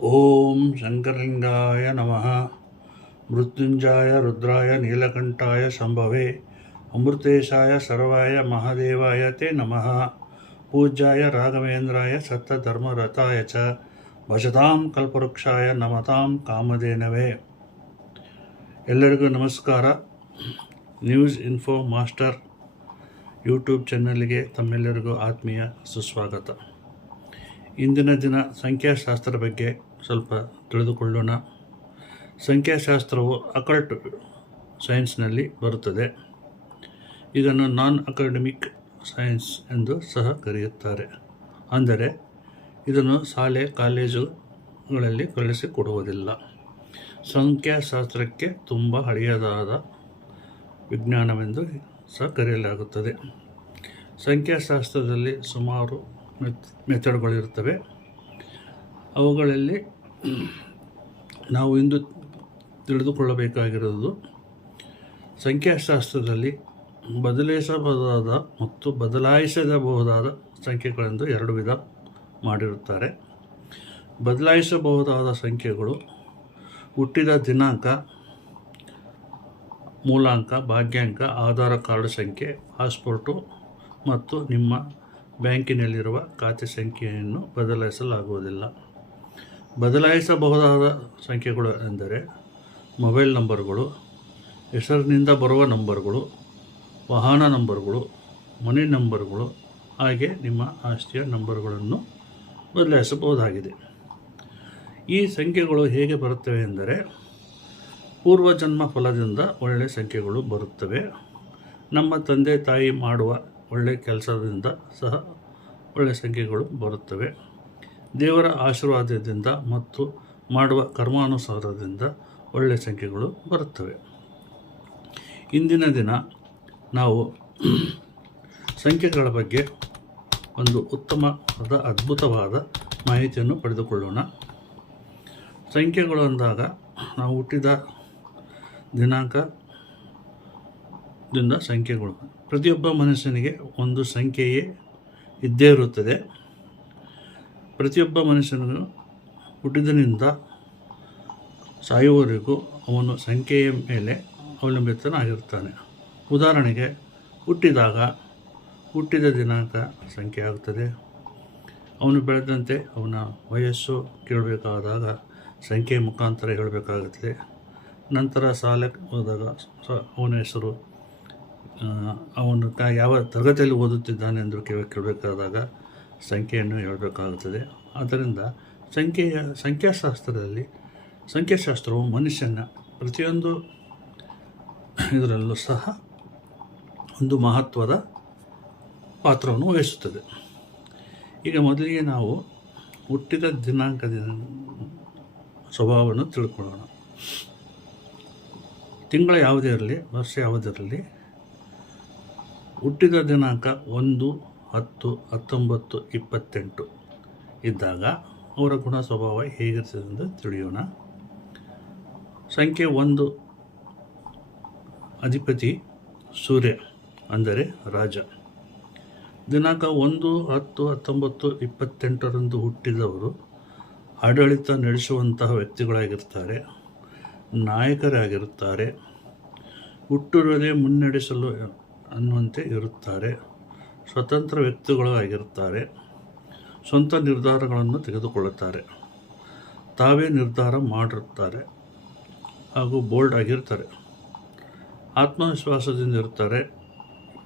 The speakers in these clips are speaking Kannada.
ಓಂ ಶಂಕರಲಿಂಗಾಯ ನಮಃ. ಮೃತ್ಯುಂಜಾಯ ರುದ್ರಾಯ ನೀಲಕಂಠಾಯ ಸಂಭವೇ. ಅಮೃತೇಶಾಯ ಸರ್ವಾಯ ಮಹಾದೇವಾಯ ತೇ ನಮಃ. ಪೂಜ್ಯಾಯ ರಾಘವೇಂದ್ರಾಯ ಸತ್ತಧರ್ಮರಥಾಯ ಚ. ಭಜತಾಂ ಕಲ್ಪವೃಕ್ಷಾಯ ನಮತಾಂ ಕಾಮಧೇನವೇ. ಎಲ್ಲರಿಗೂ ನಮಸ್ಕಾರ. ನ್ಯೂಸ್ ಇನ್ಫೋ ಮಾಸ್ಟರ್ ಯೂಟ್ಯೂಬ್ ಚಾನಲ್ಗೆ ತಮ್ಮೆಲ್ಲರಿಗೂ ಆತ್ಮೀಯ ಸುಸ್ವಾಗತ. ಇಂದಿನ ದಿನ ಸಂಖ್ಯಾಶಾಸ್ತ್ರ ಬಗ್ಗೆ ಸ್ವಲ್ಪ ತಿಳಿದುಕೊಳ್ಳೋಣ. ಸಂಖ್ಯಾಶಾಸ್ತ್ರವು ಅಕಲ್ಟ್ ಸೈನ್ಸ್ನಲ್ಲಿ ಬರುತ್ತದೆ. ಇದನ್ನು ನಾನ್ ಅಕಾಡೆಮಿಕ್ ಸೈನ್ಸ್ ಎಂದು ಸಹ ಕರೆಯುತ್ತಾರೆ. ಅಂದರೆ, ಇದನ್ನು ಶಾಲೆ, ಕಾಲೇಜುಗಳಲ್ಲಿ ಕಲಿಸಿಕೊಡುವುದಿಲ್ಲ. ಸಂಖ್ಯಾಶಾಸ್ತ್ರಕ್ಕೆ ತುಂಬ ಹಳೆಯದಾದ ವಿಜ್ಞಾನವೆಂದು ಸಹ ಕರೆಯಲಾಗುತ್ತದೆ. ಸಂಖ್ಯಾಶಾಸ್ತ್ರದಲ್ಲಿ ಸುಮಾರು ಮೆಥಡ್ಗಳಿರ್ತವೆ ಅವುಗಳಲ್ಲಿ ನಾವು ಇಂದು ತಿಳಿದುಕೊಳ್ಳಬೇಕಾಗಿರೋದು ಸಂಖ್ಯಾಶಾಸ್ತ್ರದಲ್ಲಿ ಬದಲಿಸಬಹುದಾದ ಮತ್ತು ಬದಲಾಯಿಸಬಹುದಾದ ಸಂಖ್ಯೆಗಳೆಂದು ಎರಡು ವಿಧ ಮಾಡಿರುತ್ತಾರೆ. ಬದಲಾಯಿಸಬಹುದಾದ ಸಂಖ್ಯೆಗಳು ಹುಟ್ಟಿದ ದಿನಾಂಕ, ಮೂಲಾಂಕ, ಭಾಗ್ಯಾಂಕ, ಆಧಾರ ಕಾರ್ಡ್ ಸಂಖ್ಯೆ, ಪಾಸ್ಪೋರ್ಟು ಮತ್ತು ನಿಮ್ಮ ಬ್ಯಾಂಕಿನಲ್ಲಿರುವ ಖಾತೆ ಸಂಖ್ಯೆಯನ್ನು ಬದಲಾಯಿಸಲಾಗುವುದಿಲ್ಲ. ಬದಲಾಯಿಸಬಹುದಾದ ಸಂಖ್ಯೆಗಳು ಎಂದರೆ ಮೊಬೈಲ್ ನಂಬರ್ಗಳು, ಹೆಸರಿನಿಂದ ಬರುವ ನಂಬರ್ಗಳು, ವಾಹನ ನಂಬರ್ಗಳು, ಮನೆ ನಂಬರ್ಗಳು, ಹಾಗೆ ನಿಮ್ಮ ಆಸ್ತಿಯ ನಂಬರ್ಗಳನ್ನು ಬದಲಾಯಿಸಬಹುದಾಗಿದೆ. ಈ ಸಂಖ್ಯೆಗಳು ಹೇಗೆ ಬರುತ್ತವೆ ಎಂದರೆ, ಪೂರ್ವಜನ್ಮ ಫಲದಿಂದ ಒಳ್ಳೆಯ ಸಂಖ್ಯೆಗಳು ಬರುತ್ತವೆ. ನಮ್ಮ ತಂದೆ ತಾಯಿ ಮಾಡುವ ಒಳ್ಳೆಯ ಕೆಲಸದಿಂದ ಸಹ ಒಳ್ಳೆಯ ಸಂಖ್ಯೆಗಳು ಬರುತ್ತವೆ. ದೇವರ ಆಶೀರ್ವಾದದಿಂದ ಮತ್ತು ಮಾಡುವ ಕರ್ಮಾನುಸಾರದಿಂದ ಒಳ್ಳೆಯ ಸಂಖ್ಯೆಗಳು ಬರುತ್ತವೆ. ಇಂದಿನ ದಿನ ನಾವು ಸಂಖ್ಯೆಗಳ ಬಗ್ಗೆ ಒಂದು ಉತ್ತಮವಾದ, ಅದ್ಭುತವಾದ ಮಾಹಿತಿಯನ್ನು ಪಡೆದುಕೊಳ್ಳೋಣ. ಸಂಖ್ಯೆಗಳು ಅಂದಾಗ ನಾವು ಹುಟ್ಟಿದ ದಿನಾಂಕದಿಂದ ಸಂಖ್ಯೆಗಳು. ಪ್ರತಿಯೊಬ್ಬ ಮನುಷ್ಯನಿಗೆ ಒಂದು ಸಂಖ್ಯೆಯೇ ಇದ್ದೇ ಇರುತ್ತದೆ. ಪ್ರತಿಯೊಬ್ಬ ಮನುಷ್ಯನನ್ನು ಹುಟ್ಟಿದನಿಂದ ಸಾಯುವವರೆಗೂ ಅವನು ಸಂಖ್ಯೆಯ ಮೇಲೆ ಅವಲಂಬಿತನಾಗಿರ್ತಾನೆ ಉದಾಹರಣೆಗೆ, ಹುಟ್ಟಿದಾಗ ಹುಟ್ಟಿದ ದಿನಾಂಕ ಸಂಖ್ಯೆ ಆಗುತ್ತದೆ ಅವನು ಬೆಳೆದಂತೆ ಅವನ ವಯಸ್ಸು ಕೇಳಬೇಕಾದಾಗ ಸಂಖ್ಯೆ ಮುಖಾಂತರ ಹೇಳಬೇಕಾಗುತ್ತದೆ. ನಂತರ ಸಾಲಕ್ಕೆ ಹೋದಾಗ ಅವನ ಹೆಸರು ಅವನು ತ ಯಾವ ತರಗತಿಯಲ್ಲಿ ಓದುತ್ತಿದ್ದಾನೆ ಎಂದು ಕೇಳ ಕೇಳಬೇಕಾದಾಗ ಸಂಖ್ಯೆಯನ್ನು ಹೇಳಬೇಕಾಗುತ್ತದೆ. ಆದ್ದರಿಂದ ಸಂಖ್ಯೆಯ ಸಂಖ್ಯಾಶಾಸ್ತ್ರದಲ್ಲಿ ಸಂಖ್ಯಾಶಾಸ್ತ್ರವು ಮನುಷ್ಯನ ಪ್ರತಿಯೊಂದು ಇದರಲ್ಲೂ ಸಹ ಒಂದು ಮಹತ್ವದ ಪಾತ್ರವನ್ನು ವಹಿಸುತ್ತದೆ. ಈಗ ಮೊದಲಿಗೆ ನಾವು ಹುಟ್ಟಿದ ದಿನಾಂಕದ ಸ್ವಭಾವವನ್ನು ತಿಳ್ಕೊಳ್ಳೋಣ. ತಿಂಗಳ ಯಾವುದೇ ಇರಲಿ, ವರ್ಷ ಯಾವುದೇ ಇರಲಿ ಹುಟ್ಟಿದ ದಿನಾಂಕ ಒಂದು, ಹತ್ತು, ಹತ್ತೊಂಬತ್ತು, ಇಪ್ಪತ್ತೆಂಟು. ಇದ್ದಾಗ ಅವರ ಗುಣ ಸ್ವಭಾವ ಹೇಗಿರ್ತದೆ ತಿಳಿಯೋಣ. ಸಂಖ್ಯೆ ಒಂದು, ಅಧಿಪತಿ ಸೂರ್ಯ ಅಂದರೆ ರಾಜ. ದಿನಾಂಕ ಒಂದು, ಹತ್ತು, ಹತ್ತೊಂಬತ್ತು, ಇಪ್ಪತ್ತೆಂಟರಂದು ಹುಟ್ಟಿದವರು ಆಡಳಿತ ನಡೆಸುವಂತಹ ವ್ಯಕ್ತಿಗಳಾಗಿರ್ತಾರೆ, ನಾಯಕರಾಗಿರುತ್ತಾರೆ. ಹುಟ್ಟಿರುವುದೇ ಮುನ್ನಡೆಸಲು ಅನ್ನುವಂತೆ ಇರುತ್ತಾರೆ. ಸ್ವತಂತ್ರ ವ್ಯಕ್ತಿಗಳು ಆಗಿರುತ್ತಾರೆ ಸ್ವಂತ ನಿರ್ಧಾರಗಳನ್ನು ತೆಗೆದುಕೊಳ್ಳುತ್ತಾರೆ. ತಾವೇ ನಿರ್ಧಾರ ಮಾಡಿರುತ್ತಾರೆ ಹಾಗೂ ಬೋಲ್ಡ್ ಆಗಿರ್ತಾರೆ ಆತ್ಮವಿಶ್ವಾಸದಿಂದ ಇರ್ತಾರೆ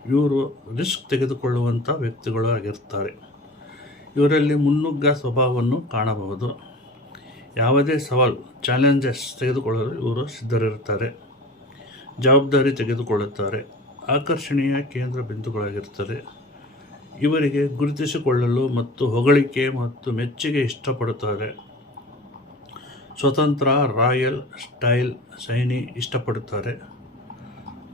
ಇವರು ರಿಸ್ಕ್ ತೆಗೆದುಕೊಳ್ಳುವಂಥ ವ್ಯಕ್ತಿಗಳು ಆಗಿರ್ತಾರೆ ಇವರಲ್ಲಿ ಮುನ್ನುಗ್ಗ ಸ್ವಭಾವವನ್ನು ಕಾಣಬಹುದು. ಯಾವುದೇ ಸವಾಲು, ಚಾಲೆಂಜಸ್ ತೆಗೆದುಕೊಳ್ಳಲು ಇವರು ಸಿದ್ಧರಿರುತ್ತಾರೆ. ಜವಾಬ್ದಾರಿ ತೆಗೆದುಕೊಳ್ಳುತ್ತಾರೆ. ಆಕರ್ಷಣೀಯ ಕೇಂದ್ರ ಬಿಂದುಗಳಾಗಿರ್ತದೆ ಇವರಿಗೆ ಗುರುತಿಸಿಕೊಳ್ಳಲು ಮತ್ತು ಹೊಗಳಿಕೆ ಮತ್ತು ಮೆಚ್ಚುಗೆ ಇಷ್ಟಪಡುತ್ತಾರೆ. ಸ್ವತಂತ್ರ, ರಾಯಲ್ ಸ್ಟೈಲ್ ಶೈನಿ ಇಷ್ಟಪಡುತ್ತಾರೆ.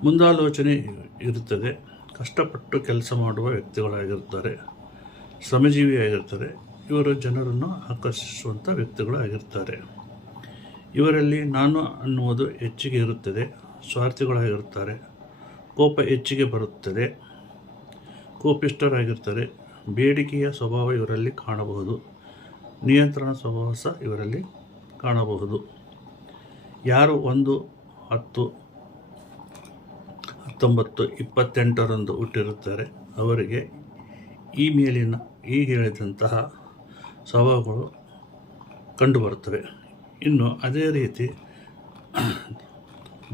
ಮುಂದಾಲೋಚನೆ ಇರುತ್ತದೆ. ಕಷ್ಟಪಟ್ಟು ಕೆಲಸ ಮಾಡುವ ವ್ಯಕ್ತಿಗಳಾಗಿರ್ತಾರೆ ಶ್ರಮಜೀವಿಯಾಗಿರ್ತಾರೆ ಇವರು ಜನರನ್ನು ಆಕರ್ಷಿಸುವಂಥ ವ್ಯಕ್ತಿಗಳಾಗಿರ್ತಾರೆ ಇವರಲ್ಲಿ ನಾನು ಅನ್ನುವುದು ಹೆಚ್ಚಿಗೆ ಇರುತ್ತದೆ. ಸ್ವಾರ್ಥಿಗಳಾಗಿರುತ್ತಾರೆ. ಕೋಪ ಹೆಚ್ಚಿಗೆ ಬರುತ್ತದೆ. ಕೋಪಿಷ್ಟರಾಗಿರ್ತಾರೆ ಬೇಡಿಕೆಯ ಸ್ವಭಾವ ಇವರಲ್ಲಿ ಕಾಣಬಹುದು. ನಿಯಂತ್ರಣ ಸ್ವಭಾವ ಸಹ ಇವರಲ್ಲಿ ಕಾಣಬಹುದು. ಯಾರು ಒಂದು ಹತ್ತು, ಹತ್ತೊಂಬತ್ತು, ಇಪ್ಪತ್ತೆಂಟರಂದು ಹುಟ್ಟಿರುತ್ತಾರೆ, ಅವರಿಗೆ ಈ ಮೇಲಿನ, ಈ ಹೇಳಿದಂತಹ ಸ್ವಭಾವಗಳು ಕಂಡುಬರುತ್ತವೆ. ಇನ್ನು ಅದೇ ರೀತಿ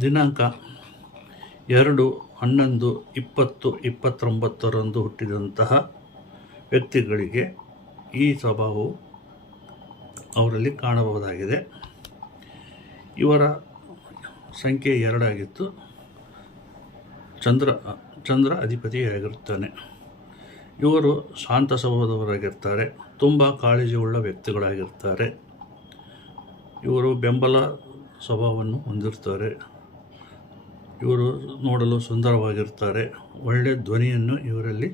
ದಿನಾಂಕ ಎರಡು ಹನ್ನೊಂದು, ಇಪ್ಪತ್ತು, ಇಪ್ಪತ್ತೊಂಬತ್ತರಂದು ಹುಟ್ಟಿದಂತಹ ವ್ಯಕ್ತಿಗಳಿಗೆ ಈ ಸ್ವಭಾವವು ಅವರಲ್ಲಿ ಕಾಣಬಹುದಾಗಿದೆ. ಇವರ ಸಂಖ್ಯೆ ಎರಡಾಗಿತ್ತು ಚಂದ್ರ ಚಂದ್ರ ಅಧಿಪತಿಯಾಗಿರುತ್ತಾನೆ. ಇವರು ಶಾಂತ ಸ್ವಭಾವದವರಾಗಿರ್ತಾರೆ. ತುಂಬ ಕಾಳಜಿ ಉಳ್ಳ ವ್ಯಕ್ತಿಗಳಾಗಿರ್ತಾರೆ. ಇವರು ಬೆಂಬಲ ಸ್ವಭಾವವನ್ನು ಹೊಂದಿರ್ತಾರೆ. ಇವರು ನೋಡಲು ಸುಂದರವಾಗಿರ್ತಾರೆ ಒಳ್ಳೆಯ ಧ್ವನಿಯನ್ನು ಇವರಲ್ಲಿ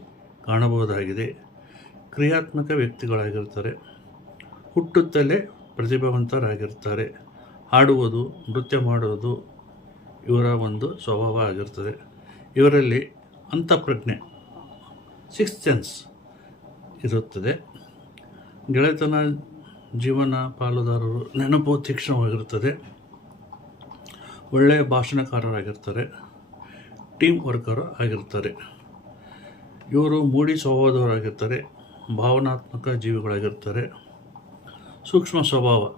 ಕಾಣಬಹುದಾಗಿದೆ. ಕ್ರಿಯಾತ್ಮಕ ವ್ಯಕ್ತಿಗಳಾಗಿರ್ತಾರೆ ಹುಟ್ಟುತ್ತಲೇ ಪ್ರತಿಭಾವಂತರಾಗಿರ್ತಾರೆ ಹಾಡುವುದು, ನೃತ್ಯ ಮಾಡುವುದು ಇವರ ಒಂದು ಸ್ವಭಾವ ಆಗಿರ್ತದೆ ಇವರಲ್ಲಿ ಅಂತಃಪ್ರಜ್ಞೆ, ಸಿಕ್ಸ್ ಸೆನ್ಸ್ ಇರುತ್ತದೆ. ಗೆಳೆತನ, ಜೀವನ ಪಾಲುದಾರರು ನೆನಪು ತೀಕ್ಷ್ಣವಾಗಿರುತ್ತದೆ. ಒಳ್ಳೆಯ ಭಾಷಣಕಾರರಾಗಿರ್ತಾರೆ ಟೀಮ್ ವರ್ಕರ್ ಆಗಿರ್ತಾರೆ. ಇವರು ಮೂಡಿ ಸ್ವಭಾವದವರಾಗಿರ್ತಾರೆ, ಭಾವನಾತ್ಮಕ ಜೀವಿಗಳಾಗಿರ್ತಾರೆ. ಸೂಕ್ಷ್ಮ ಸ್ವಭಾವ.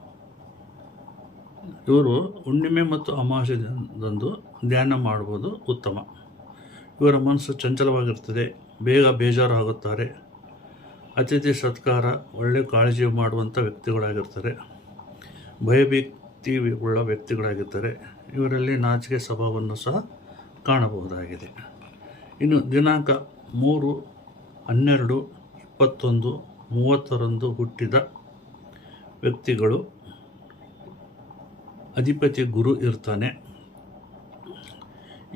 ಇವರು ಹುಣ್ಣಿಮೆ ಮತ್ತು ಅಮಾವಾಸ್ಯದಂದು ಧ್ಯಾನ ಮಾಡುವುದು ಉತ್ತಮ. ಇವರ ಮನಸ್ಸು ಚಂಚಲವಾಗಿರ್ತದೆ, ಬೇಗ ಬೇಜಾರಾಗುತ್ತಾರೆ. ಅತಿಥಿ ಸತ್ಕಾರ ಒಳ್ಳೆಯ ಕಾಳಜಿ ಮಾಡುವಂಥ ವ್ಯಕ್ತಿಗಳಾಗಿರ್ತಾರೆ. ಭಯಭೀತಿ ಉಳ್ಳ ವ್ಯಕ್ತಿಗಳಾಗಿರ್ತಾರೆ. ಇವರಲ್ಲಿ ನಾಚಿಕೆ ಸ್ವಭಾವವನ್ನು ಸಹ ಕಾಣಬಹುದಾಗಿದೆ. ಇನ್ನು ದಿನಾಂಕ ಮೂರು, ಹನ್ನೆರಡು, ಇಪ್ಪತ್ತೊಂದು, ಮೂವತ್ತರಂದು ಹುಟ್ಟಿದ ವ್ಯಕ್ತಿಗಳು ಅಧಿಪತಿ ಗುರು ಇರ್ತಾನೆ.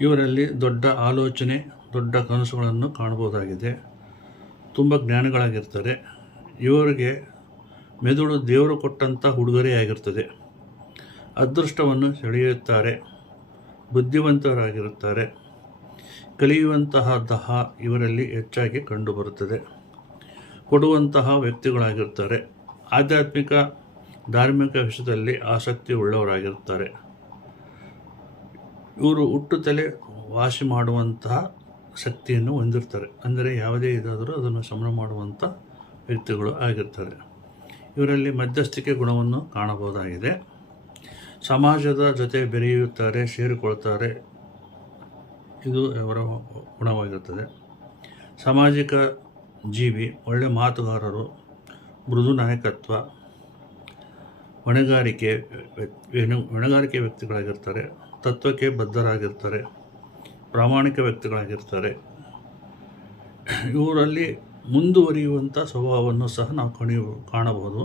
ಇವರಲ್ಲಿ ದೊಡ್ಡ ಆಲೋಚನೆ, ದೊಡ್ಡ ಕನಸುಗಳನ್ನು ಕಾಣಬಹುದಾಗಿದೆ. ತುಂಬ ಜ್ಞಾನಿಗಳಾಗಿರ್ತಾರೆ. ಇವರಿಗೆ ಮೆದುಳು ದೇವರು ಕೊಟ್ಟಂಥ ಉಡುಗೊರೆಯಾಗಿರ್ತದೆ. ಅದೃಷ್ಟವನ್ನು ಸೆಳೆಯುತ್ತಾರೆ, ಬುದ್ಧಿವಂತರಾಗಿರುತ್ತಾರೆ. ಕಲಿಯುವಂತಹ ದಹ ಇವರಲ್ಲಿ ಹೆಚ್ಚಾಗಿ ಕಂಡುಬರುತ್ತದೆ. ಕೊಡುವಂತಹ ವ್ಯಕ್ತಿಗಳಾಗಿರ್ತಾರೆ ಆಧ್ಯಾತ್ಮಿಕ, ಧಾರ್ಮಿಕ ವಿಷಯದಲ್ಲಿ ಆಸಕ್ತಿ ಉಳ್ಳವರಾಗಿರ್ತಾರೆ ಇವರು ಹುಟ್ಟುತ್ತಲೇ ವಾಸಿ ಮಾಡುವಂತಹ ಶಕ್ತಿಯನ್ನು ಹೊಂದಿರ್ತಾರೆ ಅಂದರೆ ಯಾವುದೇ ಇದಾದರೂ ಅದನ್ನು ಶಮನ ಮಾಡುವಂಥ ವ್ಯಕ್ತಿಗಳು ಆಗಿರ್ತಾರೆ ಇವರಲ್ಲಿ ಮಧ್ಯಸ್ಥಿಕೆ ಗುಣವನ್ನು ಕಾಣಬಹುದಾಗಿದೆ. ಸಮಾಜದ ಜೊತೆ ಬೆರೆಯುತ್ತಾರೆ, ಸೇರಿಕೊಳ್ತಾರೆ, ಇದು ಅವರ ಗುಣವಾಗಿರುತ್ತದೆ. ಸಾಮಾಜಿಕ ಜೀವಿ, ಒಳ್ಳೆ ಮಾತುಗಾರರು, ಮೃದು ನಾಯಕತ್ವ, ಹೊಣೆಗಾರಿಕೆ ಹೊಣೆಗಾರಿಕೆ ವ್ಯಕ್ತಿಗಳಾಗಿರ್ತಾರೆ, ತತ್ವಕ್ಕೆ ಬದ್ಧರಾಗಿರ್ತಾರೆ, ಪ್ರಾಮಾಣಿಕ ವ್ಯಕ್ತಿಗಳಾಗಿರ್ತಾರೆ. ಇವರಲ್ಲಿ ಮುಂದುವರಿಯುವಂಥ ಸ್ವಭಾವವನ್ನು ಸಹ ನಾವು ಕಣಿ, ಕಾಣಬಹುದು.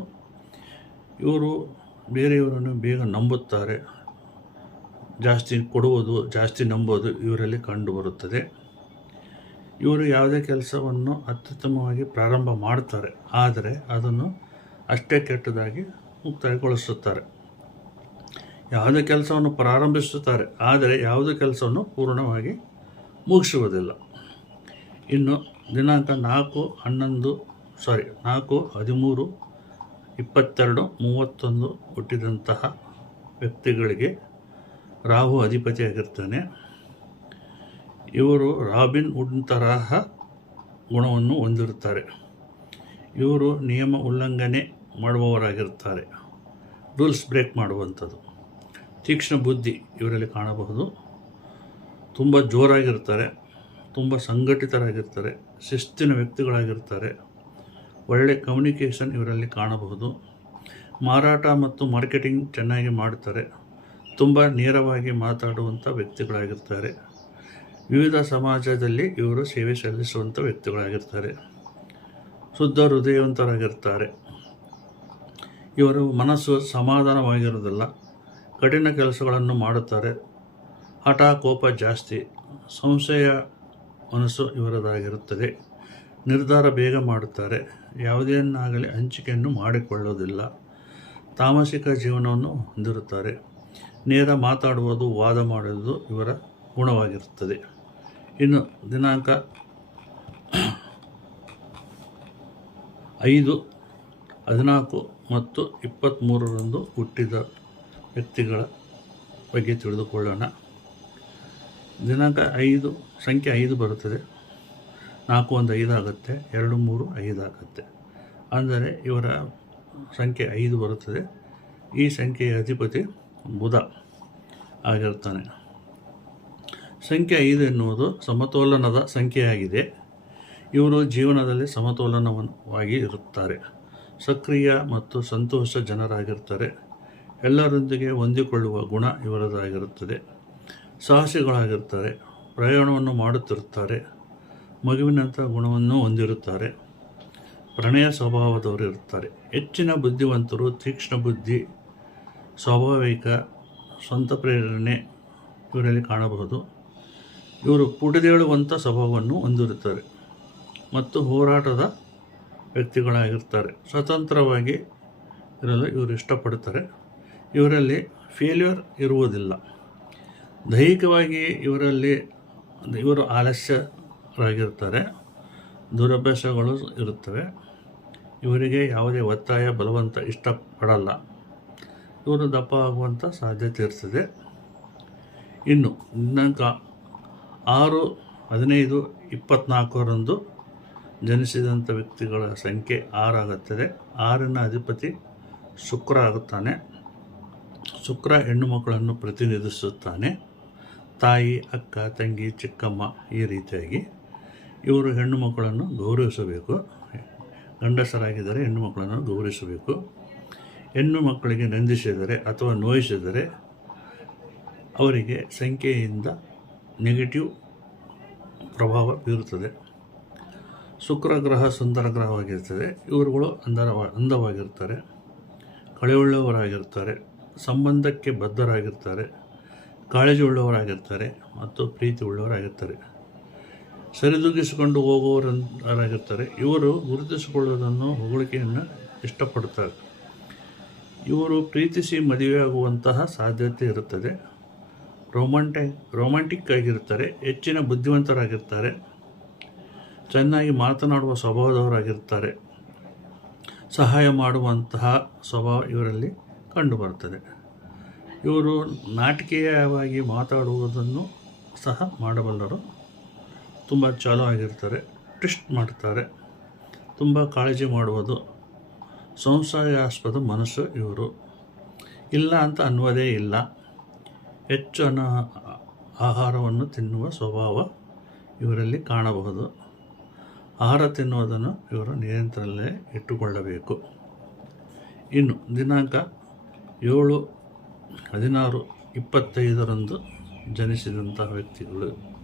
ಇವರು ಬೇರೆಯವರನ್ನು ಬೇಗ ನಂಬುತ್ತಾರೆ. ಜಾಸ್ತಿ ಕೊಡುವುದು, ಜಾಸ್ತಿ ನಂಬೋದು ಇವರಲ್ಲಿ ಕಂಡುಬರುತ್ತದೆ ಇವರು ಯಾವುದೇ ಕೆಲಸವನ್ನು ಅತ್ಯುತ್ತಮವಾಗಿ ಪ್ರಾರಂಭ ಮಾಡ್ತಾರೆ. ಆದರೆ ಅದನ್ನು ಅಷ್ಟೇ ಕೆಟ್ಟದಾಗಿ ಮುಕ್ತಾಯಗೊಳಿಸುತ್ತಾರೆ. ಯಾವುದೇ ಕೆಲಸವನ್ನು ಪ್ರಾರಂಭಿಸುತ್ತಾರೆ. ಆದರೆ ಯಾವುದೇ ಕೆಲಸವನ್ನು ಪೂರ್ಣವಾಗಿ ಮುಗಿಸುವುದಿಲ್ಲ. ಇನ್ನು ದಿನಾಂಕ ನಾಲ್ಕು ಹನ್ನೊಂದು ಸಾರಿ ನಾಲ್ಕು ಹದಿಮೂರು ಇಪ್ಪತ್ತೆರಡು, ಮೂವತ್ತೊಂದು ಹುಟ್ಟಿದಂತಹ ವ್ಯಕ್ತಿಗಳಿಗೆ ರಾಹು ಅಧಿಪತಿಯಾಗಿರ್ತಾನೆ. ಇವರು ರಾಬಿನ್ ವುಡ್ ತರಹ ಗುಣವನ್ನು ಹೊಂದಿರುತ್ತಾರೆ. ಇವರು ನಿಯಮ ಉಲ್ಲಂಘನೆ ಮಾಡುವವರಾಗಿರ್ತಾರೆ. ರೂಲ್ಸ್ ಬ್ರೇಕ್ ಮಾಡುವಂಥದ್ದು. ತೀಕ್ಷ್ಣ ಬುದ್ಧಿ ಇವರಲ್ಲಿ ಕಾಣಬಹುದು. ತುಂಬ ಜೋರಾಗಿರ್ತಾರೆ, ತುಂಬ ಸಂಘಟಿತರಾಗಿರ್ತಾರೆ, ಶಿಸ್ತಿನ ವ್ಯಕ್ತಿಗಳಾಗಿರ್ತಾರೆ. ಒಳ್ಳೆ ಕಮ್ಯುನಿಕೇಷನ್ ಇವರಲ್ಲಿ ಕಾಣಬಹುದು. ಮಾರಾಟ ಮತ್ತು ಮಾರ್ಕೆಟಿಂಗ್ ಚೆನ್ನಾಗಿ ಮಾಡ್ತಾರೆ ತುಂಬ ನೇರವಾಗಿ ಮಾತಾಡುವಂಥ ವ್ಯಕ್ತಿಗಳಾಗಿರ್ತಾರೆ. ವಿವಿಧ ಸಮಾಜದಲ್ಲಿ ಇವರು ಸೇವೆ ಸಲ್ಲಿಸುವಂಥ ವ್ಯಕ್ತಿಗಳಾಗಿರ್ತಾರೆ. ಶುದ್ಧ ಹೃದಯವಂತರಾಗಿರ್ತಾರೆ. ಇವರು ಮನಸ್ಸು ಸಮಾಧಾನವಾಗಿರುವುದಿಲ್ಲ. ಕಠಿಣ ಕೆಲಸಗಳನ್ನು ಮಾಡುತ್ತಾರೆ. ಹಠ, ಕೋಪ ಜಾಸ್ತಿ. ಸಂಶಯ ಮನಸ್ಸು ಇವರದಾಗಿರುತ್ತದೆ. ನಿರ್ಧಾರ ಬೇಗ ಮಾಡುತ್ತಾರೆ. ಯಾವುದೇನಾಗಲಿ ಹಂಚಿಕೆಯನ್ನು ಮಾಡಿಕೊಳ್ಳೋದಿಲ್ಲ. ತಾಮಸಿಕ ಜೀವನವನ್ನು ಹೊಂದಿರುತ್ತಾರೆ. ನೇರ ಮಾತಾಡುವುದು, ವಾದ ಮಾಡುವುದು ಇವರ ಗುಣವಾಗಿರುತ್ತದೆ. ಇನ್ನು ದಿನಾಂಕ ಐದು, ಹದಿನಾಲ್ಕು ಮತ್ತು ಇಪ್ಪತ್ತ್ಮೂರರಂದು ಹುಟ್ಟಿದ ವ್ಯಕ್ತಿಗಳ ಬಗ್ಗೆ ತಿಳಿದುಕೊಳ್ಳೋಣ. ದಿನಾಂಕ ಐದು, ಸಂಖ್ಯೆ ಐದು ಬರುತ್ತದೆ. ನಾಲ್ಕು ಒಂದು ಐದು ಆಗುತ್ತೆ, ಎರಡು ಮೂರು ಐದು ಆಗುತ್ತೆ. ಅಂದರೆ ಇವರ ಸಂಖ್ಯೆ ಐದು ಬರುತ್ತದೆ. ಈ ಸಂಖ್ಯೆಯ ಅಧಿಪತಿ ಬುಧ ಆಗಿರ್ತಾನೆ ಸಂಖ್ಯೆ ಐದು ಎನ್ನುವುದು ಸಮತೋಲನದ ಸಂಖ್ಯೆಯಾಗಿದೆ. ಇವರು ಜೀವನದಲ್ಲಿ ಸಮತೋಲನವಾಗಿ ಇರುತ್ತಾರೆ. ಸಕ್ರಿಯ ಮತ್ತು ಸಂತೋಷ ಜನರಾಗಿರ್ತಾರೆ ಎಲ್ಲರೊಂದಿಗೆ ಹೊಂದಿಕೊಳ್ಳುವ ಗುಣ ಇವರದಾಗಿರುತ್ತದೆ. ಸಾಹಸಿಗಳಾಗಿರ್ತಾರೆ ಪ್ರಯಾಣವನ್ನು ಮಾಡುತ್ತಿರುತ್ತಾರೆ. ಮಗುವಿನಂಥ ಗುಣವನ್ನು ಹೊಂದಿರುತ್ತಾರೆ. ಪ್ರಣಯ ಸ್ವಭಾವದವರು ಇರುತ್ತಾರೆ. ಹೆಚ್ಚಿನ ಬುದ್ಧಿವಂತರು, ತೀಕ್ಷ್ಣ ಬುದ್ಧಿ, ಸ್ವಾಭಾವಿಕ, ಸ್ವಂತ ಪ್ರೇರಣೆ ಇವರಲ್ಲಿ ಕಾಣಬಹುದು. ಇವರು ಪುಟಿದೇಳುವಂಥ ಸ್ವಭಾವವನ್ನು ಹೊಂದಿರುತ್ತಾರೆ. ಮತ್ತು ಹೋರಾಟದ ವ್ಯಕ್ತಿಗಳಾಗಿರ್ತಾರೆ. ಸ್ವತಂತ್ರವಾಗಿ ಇರಲು ಇವರು ಇಷ್ಟಪಡುತ್ತಾರೆ. ಇವರಲ್ಲಿ ಫೇಲ್ಯೂರ್ ಇರುವುದಿಲ್ಲ. ದೈಹಿಕವಾಗಿ ಇವರಲ್ಲಿ ಇವರು ಆಲಸ್ಯರಾಗಿರ್ತಾರೆ ದುರಭ್ಯಾಸಗಳು ಇರುತ್ತವೆ. ಇವರಿಗೆ ಯಾವುದೇ ಒತ್ತಾಯ, ಬಲವಂತ ಇಷ್ಟಪಡಲ್ಲ. ಇವರು ದಪ್ಪ ಆಗುವಂಥ ಸಾಧ್ಯತೆ ಇರ್ತದೆ ಇನ್ನು ದಿನಾಂಕ ಆರು, ಹದಿನೈದು ಇಪ್ಪತ್ತ್ನಾಲ್ಕರಂದು ಜನಿಸಿದಂಥ ವ್ಯಕ್ತಿಗಳ ಸಂಖ್ಯೆ ಆರಾಗುತ್ತದೆ. ಆರಿನ ಅಧಿಪತಿ ಶುಕ್ರ ಆಗುತ್ತಾನೆ. ಶುಕ್ರ ಹೆಣ್ಣು ಮಕ್ಕಳನ್ನು ಪ್ರತಿನಿಧಿಸುತ್ತಾನೆ. ತಾಯಿ, ಅಕ್ಕ, ತಂಗಿ, ಚಿಕ್ಕಮ್ಮ ಈ ರೀತಿಯಾಗಿ. ಇವರು ಹೆಣ್ಣು ಮಕ್ಕಳನ್ನು ಗೌರವಿಸಬೇಕು. ಗಂಡಸರಾಗಿದ್ದರೆ ಹೆಣ್ಣು ಮಕ್ಕಳನ್ನು ಗೌರವಿಸಬೇಕು. ಹೆಣ್ಣು ಮಕ್ಕಳಿಗೆ ನಂದಿಸಿದರೆ ಅಥವಾ ನೋಯಿಸಿದರೆ ಅವರಿಗೆ ಸಂಖ್ಯೆಯಿಂದ ನೆಗೆಟಿವ್ ಪ್ರಭಾವ ಬೀರುತ್ತದೆ. ಶುಕ್ರ ಗ್ರಹ ಸುಂದರ ಗ್ರಹವಾಗಿರ್ತದೆ. ಇವರುಗಳು ಅಂದರವ ಅಂದವಾಗಿರ್ತಾರೆ ಕಳೆಯುಳ್ಳವರಾಗಿರ್ತಾರೆ ಸಂಬಂಧಕ್ಕೆ ಬದ್ಧರಾಗಿರ್ತಾರೆ ಕಾಳಜಿ ಉಳ್ಳವರಾಗಿರ್ತಾರೆ ಮತ್ತು ಪ್ರೀತಿ ಉಳ್ಳವರಾಗಿರ್ತಾರೆ ಸರಿದೂಗಿಸಿಕೊಂಡು ಹೋಗುವವರಾಗಿರ್ತಾರೆ ಇವರು ಗುರುತಿಸಿಕೊಳ್ಳುವುದನ್ನು ಹೊಗಳಿಕೆಯನ್ನು ಇಷ್ಟಪಡುತ್ತಾರೆ. ಇವರು ಪ್ರೀತಿಸಿ ಮದುವೆಯಾಗುವಂತಹ ಸಾಧ್ಯತೆ ಇರುತ್ತದೆ. ರೊಮ್ಯಾಂಟಿಕ್ ರೊಮ್ಯಾಂಟಿಕ್ ಆಗಿರ್ತಾರೆ ಹೆಚ್ಚಿನ ಬುದ್ಧಿವಂತರಾಗಿರ್ತಾರೆ ಚೆನ್ನಾಗಿ ಮಾತನಾಡುವ ಸ್ವಭಾವದವರಾಗಿರ್ತಾರೆ ಸಹಾಯ ಮಾಡುವಂತಹ ಸ್ವಭಾವ ಇವರಲ್ಲಿ ಕಂಡುಬರುತ್ತದೆ. ಇವರು ನಾಟಕೀಯವಾಗಿ ಮಾತಾಡುವುದನ್ನು ಸಹ ಮಾಡಬಲ್ಲರು. ತುಂಬ ಚಾಲು ಆಗಿರ್ತಾರೆ, ಟ್ವಿಸ್ಟ್ ಮಾಡ್ತಾರೆ. ತುಂಬ ಕಾಳಜಿ ಮಾಡುವುದು ಸಂಸಾರಾಸ್ಪದ ಮನಸ್ಸು ಇವರು. ಇಲ್ಲ ಅಂತ ಅನ್ನೋದೇ ಇಲ್ಲ. ಹೆಚ್ಚು ಅನ್ನ ಆಹಾರವನ್ನು ತಿನ್ನುವ ಸ್ವಭಾವ ಇವರಲ್ಲಿ ಕಾಣಬಹುದು. ಆಹಾರ ತಿನ್ನುವುದನ್ನು ಇವರು ನಿಯಂತ್ರಣದಲ್ಲೇ ಇಟ್ಟುಕೊಳ್ಳಬೇಕು. ಇನ್ನು ದಿನಾಂಕ ಏಳು, ಹದಿನಾರು, ಇಪ್ಪತ್ತೈದರಂದು ಜನಿಸಿದಂತಹ ವ್ಯಕ್ತಿಗಳು.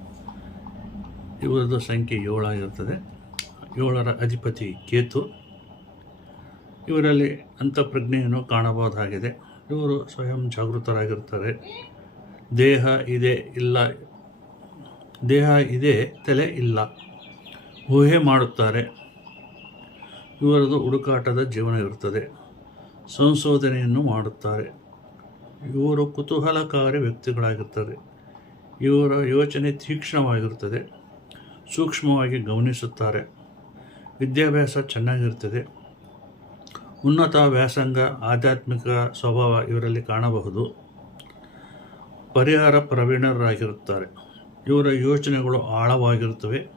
ಇವರದ್ದು ಸಂಖ್ಯೆ ಏಳಾಗಿರ್ತದೆ ಏಳರ ಅಧಿಪತಿ ಕೇತು. ಇವರಲ್ಲಿ ಅಂತಃಪ್ರಜ್ಞೆಯನ್ನು ಕಾಣಬಹುದಾಗಿದೆ. ಇವರು ಸ್ವಯಂ ಜಾಗೃತರಾಗಿರ್ತಾರೆ. ದೇಹ ಇದೆ, ಇಲ್ಲ. ದೇಹ ಇದೆ, ತಲೆ ಇಲ್ಲ. ಊಹೆ ಮಾಡುತ್ತಾರೆ. ಇವರದು ಹುಡುಕಾಟದ ಜೀವನ ಇರುತ್ತದೆ ಸಂಶೋಧನೆಯನ್ನು ಮಾಡುತ್ತಾರೆ. ಇವರು ಕುತೂಹಲಕಾರಿ ವ್ಯಕ್ತಿಗಳಾಗಿರ್ತಾರೆ. ಇವರ ಯೋಚನೆ ತೀಕ್ಷ್ಣವಾಗಿರುತ್ತದೆ. ಸೂಕ್ಷ್ಮವಾಗಿ ಗಮನಿಸುತ್ತಾರೆ. ವಿದ್ಯಾಭ್ಯಾಸ ಚೆನ್ನಾಗಿರ್ತದೆ ಉನ್ನತ ವ್ಯಾಸಂಗ, ಆಧ್ಯಾತ್ಮಿಕ ಸ್ವಭಾವ ಇವರಲ್ಲಿ ಕಾಣಬಹುದು. ಪರಿಹಾರ ಪ್ರವೀಣರಾಗಿರುತ್ತಾರೆ. ಇವರ ಯೋಚನೆಗಳು ಆಳವಾಗಿರುತ್ತವೆ.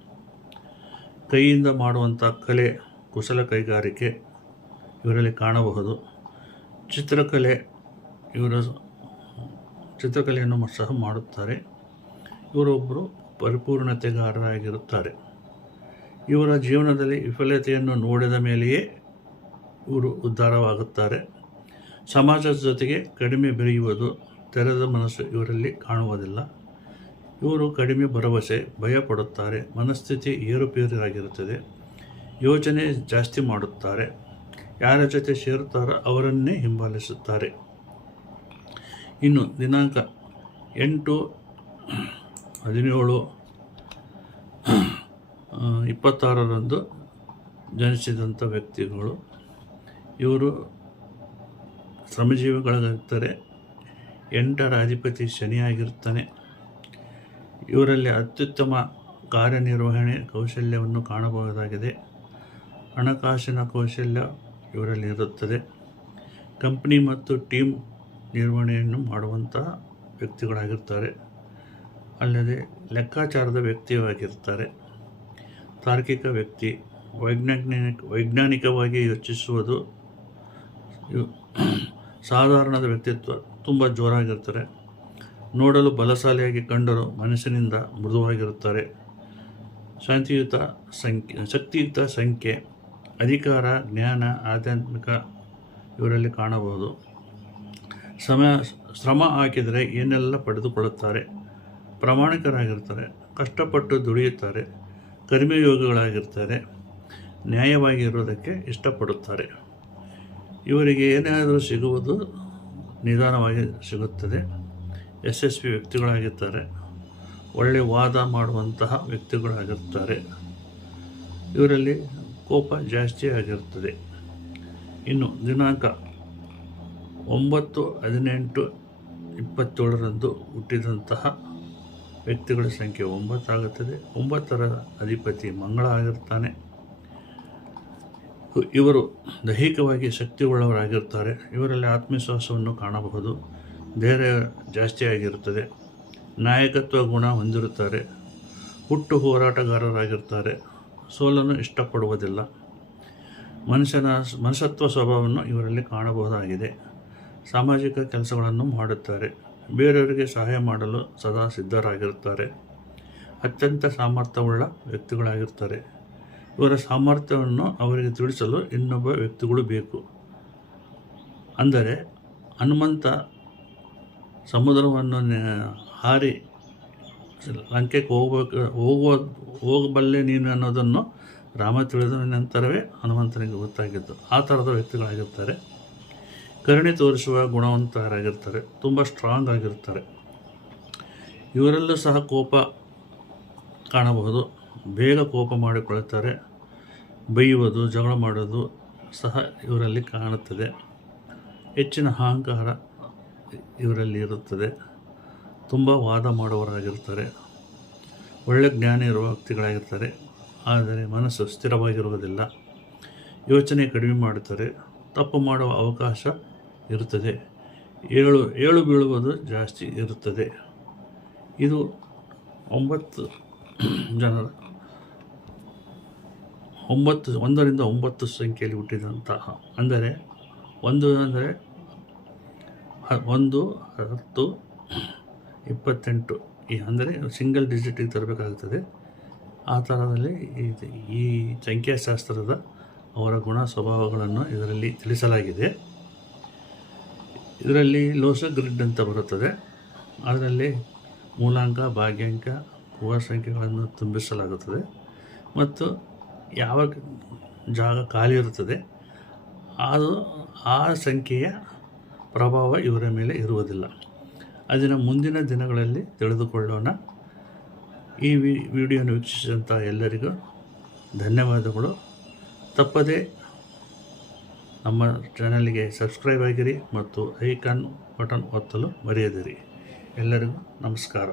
ಕೈಯಿಂದ ಮಾಡುವಂಥ ಕಲೆ, ಕುಶಲ ಕೈಗಾರಿಕೆ ಇವರಲ್ಲಿ ಕಾಣಬಹುದು. ಚಿತ್ರಕಲೆ ಇವರ ಚಿತ್ರಕಲೆಯನ್ನು ಸಹ ಮಾಡುತ್ತಾರೆ. ಇವರೊಬ್ಬರು ಪರಿಪೂರ್ಣತೆಗಾರರಾಗಿರುತ್ತಾರೆ. ಇವರ ಜೀವನದಲ್ಲಿ ವಿಫಲತೆಯನ್ನು ನೋಡಿದ ಮೇಲೆಯೇ ಇವರು ಉದ್ಧಾರವಾಗುತ್ತಾರೆ. ಸಮಾಜದ ಜೊತೆಗೆ ಕಡಿಮೆ ಬೆರೆಯುವುದು, ತೆರೆದ ಮನಸ್ಸು ಇವರಲ್ಲಿ ಕಾಣುವುದಿಲ್ಲ. ಇವರು ಕಡಿಮೆ ಭರವಸೆ ಭಯಪಡುತ್ತಾರೆ ಮನಸ್ಥಿತಿ ಏರುಪೇರಾಗಿರುತ್ತದೆ, ಯೋಚನೆ ಜಾಸ್ತಿ ಮಾಡುತ್ತಾರೆ, ಯಾರ ಜೊತೆ ಸೇರುತ್ತಾರೋ ಅವರನ್ನೇ ಹಿಂಬಾಲಿಸುತ್ತಾರೆ. ಇನ್ನು ದಿನಾಂಕ ಎಂಟು ಹದಿನೇಳು, ಇಪ್ಪತ್ತಾರರಂದು ಜನಿಸಿದಂಥ ವ್ಯಕ್ತಿಗಳು. ಇವರು ಶ್ರಮಜೀವಿಗಳಾಗಿರ್ತಾರೆ ಎಂಟರ ಅಧಿಪತಿ ಶನಿಯಾಗಿರ್ತಾನೆ ಇವರಲ್ಲಿ ಅತ್ಯುತ್ತಮ ಕಾರ್ಯನಿರ್ವಹಣೆ ಕೌಶಲ್ಯವನ್ನು ಕಾಣಬಹುದಾಗಿದೆ. ಹಣಕಾಸಿನ ಕೌಶಲ್ಯ ಇವರಲ್ಲಿ ಇರುತ್ತದೆ. ಕಂಪ್ನಿ ಮತ್ತು ಟೀಮ್ ನಿರ್ವಹಣೆಯನ್ನು ಮಾಡುವಂತಹ ವ್ಯಕ್ತಿಗಳಾಗಿರ್ತಾರೆ. ಅಲ್ಲದೆ ಲೆಕ್ಕಾಚಾರದ ವ್ಯಕ್ತಿಯಾಗಿರ್ತಾರೆ. ತಾರ್ಕಿಕ ವ್ಯಕ್ತಿ, ವೈಜ್ಞಾನಿಕ, ವೈಜ್ಞಾನಿಕವಾಗಿ ಯೋಚಿಸುವುದು ಸಾಧಾರಣದ ವ್ಯಕ್ತಿತ್ವ. ತುಂಬ ಜೋರಾಗಿರ್ತಾರೆ. ನೋಡಲು ಬಲಶಾಲಿಯಾಗಿ ಕಂಡರೂ ಮನಸ್ಸಿನಿಂದ ಮೃದುವಾಗಿರುತ್ತಾರೆ. ಶಾಂತಿಯುತ ಸಂಖ್ಯೆ, ಶಕ್ತಿಯುತ ಸಂಖ್ಯೆ, ಅಧಿಕಾರ, ಜ್ಞಾನ, ಆಧ್ಯಾತ್ಮಿಕ ಇವರಲ್ಲಿ ಕಾಣಬಹುದು. ಶ್ರಮ ಶ್ರಮ ಹಾಕಿದರೆ ಏನೆಲ್ಲ ಪಡೆದುಕೊಳ್ಳುತ್ತಾರೆ? ಪ್ರಾಮಾಣಿಕರಾಗಿರ್ತಾರೆ, ಕಷ್ಟಪಟ್ಟು ದುಡಿಯುತ್ತಾರೆ ಕರ್ಮಯೋಗಿಗಳಾಗಿರ್ತಾರೆ ನ್ಯಾಯವಾಗಿ ಇರೋದಕ್ಕೆ ಇಷ್ಟಪಡುತ್ತಾರೆ. ಇವರಿಗೆ ಏನಾದರೂ ಸಿಗುವುದು ನಿಧಾನವಾಗಿ ಸಿಗುತ್ತದೆ. ಯಶಸ್ವಿ ವ್ಯಕ್ತಿಗಳಾಗಿರ್ತಾರೆ. ಒಳ್ಳೆಯ ವಾದ ಮಾಡುವಂತಹ ವ್ಯಕ್ತಿಗಳಾಗಿರ್ತಾರೆ. ಇವರಲ್ಲಿ ಕೋಪ ಜಾಸ್ತಿ ಆಗಿರುತ್ತದೆ ಇನ್ನು ದಿನಾಂಕ ಒಂಬತ್ತು ಹದಿನೆಂಟು ಇಪ್ಪತ್ತೇಳರಂದು ಹುಟ್ಟಿದಂತಹ ವ್ಯಕ್ತಿಗಳ ಸಂಖ್ಯೆ ಒಂಬತ್ತಾಗುತ್ತದೆ ಒಂಬತ್ತರ ಅಧಿಪತಿ ಮಂಗಳ ಆಗಿರ್ತಾನೆ. ಇವರು ದೈಹಿಕವಾಗಿ ಶಕ್ತಿಯುಳ್ಳವರಾಗಿರ್ತಾರೆ. ಇವರಲ್ಲಿ ಆತ್ಮವಿಶ್ವಾಸವನ್ನು ಕಾಣಬಹುದು. ಧೈರ್ಯ ಜಾಸ್ತಿ ಆಗಿರುತ್ತದೆ. ನಾಯಕತ್ವ ಗುಣ ಹೊಂದಿರುತ್ತಾರೆ. ಹುಟ್ಟು ಹೋರಾಟಗಾರರಾಗಿರ್ತಾರೆ. ಸೋಲನ್ನು ಇಷ್ಟಪಡುವುದಿಲ್ಲ. ಮನುಷ್ಯನ ಮನುಷ್ಯತ್ವ ಸ್ವಭಾವವನ್ನು ಇವರಲ್ಲಿ ಕಾಣಬಹುದಾಗಿದೆ. ಸಾಮಾಜಿಕ ಕೆಲಸಗಳನ್ನು ಮಾಡುತ್ತಾರೆ. ಬೇರೆಯವರಿಗೆ ಸಹಾಯ ಮಾಡಲು ಸದಾ ಸಿದ್ಧರಾಗಿರುತ್ತಾರೆ. ಅತ್ಯಂತ ಸಾಮರ್ಥ್ಯವುಳ್ಳ ವ್ಯಕ್ತಿಗಳಾಗಿರ್ತಾರೆ ಇವರ ಸಾಮರ್ಥ್ಯವನ್ನು ಅವರಿಗೆ ತಿಳಿಸಲು ಇನ್ನೊಬ್ಬ ವ್ಯಕ್ತಿಗಳು ಬೇಕು. ಅಂದರೆ, ಹನುಮಂತ ಸಮುದ್ರವನ್ನು ಹಾರಿ ಲಂಕೆಗೆ ಹೋಗ್ಬೇಕು, ಹೋಗುವ, ಹೋಗಬಲ್ಲೆ ನೀನು ಅನ್ನೋದನ್ನು ರಾಮ ತಿಳಿದ ನಂತರವೇ ಹನುಮಂತನಿಗೆ ಗೊತ್ತಾಗಿದ್ದು. ಆ ಥರದ ವ್ಯಕ್ತಿಗಳಾಗಿರ್ತಾರೆ ಕರುಣೆ ತೋರಿಸುವ ಗುಣವಂತರಾಗಿರ್ತಾರೆ ತುಂಬ ಸ್ಟ್ರಾಂಗ್ ಆಗಿರ್ತಾರೆ. ಇವರಲ್ಲೂ ಸಹ ಕೋಪ ಕಾಣಬಹುದು. ಬೇಗ ಕೋಪ ಮಾಡಿಕೊಳ್ಳುತ್ತಾರೆ ಬೈಯುವುದು, ಜಗಳ ಮಾಡೋದು ಸಹ ಇವರಲ್ಲಿ ಕಾಣುತ್ತದೆ. ಹೆಚ್ಚಿನ ಅಹಂಕಾರ ಇವರಲ್ಲಿ ಇರುತ್ತದೆ. ತುಂಬ ವಾದ ಮಾಡುವವರಾಗಿರ್ತಾರೆ. ಒಳ್ಳೆ ಜ್ಞಾನ ಇರುವ ವ್ಯಕ್ತಿಗಳಾಗಿರ್ತಾರೆ. ಆದರೆ ಮನಸ್ಸು ಸ್ಥಿರವಾಗಿರುವುದಿಲ್ಲ. ಯೋಚನೆ ಕಡಿಮೆ ಮಾಡುತ್ತಾರೆ. ತಪ್ಪು ಮಾಡುವ ಅವಕಾಶ ಇರುತ್ತದೆ. ಏಳು ಏಳು ಬೀಳುವುದು ಜಾಸ್ತಿ ಇರುತ್ತದೆ. ಇದು ಒಂಬತ್ತು ಜನರ, ಒಂಬತ್ತು, ಒಂದರಿಂದ ಒಂಬತ್ತು ಸಂಖ್ಯೆಯಲ್ಲಿ ಹುಟ್ಟಿದಂತಹ, ಅಂದರೆ ಒಂದು ಅಂದರೆ ಒಂದು, ಹತ್ತು, ಇಪ್ಪತ್ತೆಂಟು, ಈ ಅಂದರೆ ಸಿಂಗಲ್ ಡಿಜಿಟಿಗೆ ತರಬೇಕಾಗುತ್ತದೆ. ಆ ಥರದಲ್ಲಿ ಈ ಸಂಖ್ಯಾಶಾಸ್ತ್ರದ ಅವರ ಗುಣ ಸ್ವಭಾವಗಳನ್ನು ಇದರಲ್ಲಿ ತಿಳಿಸಲಾಗಿದೆ. ಇದರಲ್ಲಿ ಲೋಸ ಗ್ರಿಡ್ ಅಂತ ಬರುತ್ತದೆ. ಅದರಲ್ಲಿ ಮೂಲಾಂಕ, ಭಾಗ್ಯಾಂಕ ಹೂವ ಸಂಖ್ಯೆಗಳನ್ನು ತುಂಬಿಸಲಾಗುತ್ತದೆ. ಮತ್ತು ಯಾವ ಜಾಗ ಖಾಲಿ ಇರುತ್ತದೆ, ಅದು ಆ ಸಂಖ್ಯೆಯ ಪ್ರಭಾವ ಇವರ ಮೇಲೆ ಇರುವುದಿಲ್ಲ. ಅದನ್ನು ಮುಂದಿನ ದಿನಗಳಲ್ಲಿ ತಿಳಿದುಕೊಳ್ಳೋಣ. ಈ ವಿಡಿಯೋನ ವೀಕ್ಷಿಸಿದಂಥ ಎಲ್ಲರಿಗೂ ಧನ್ಯವಾದಗಳು. ತಪ್ಪದೇ ನಮ್ಮ ಚಾನಲ್ಗೆ ಸಬ್ಸ್ಕ್ರೈಬ್ ಆಗಿರಿ ಮತ್ತು ಐಕಾನ್ ಬಟನ್ ಒತ್ತಲು ಮರೆಯದಿರಿ. ಎಲ್ಲರಿಗೂ ನಮಸ್ಕಾರ.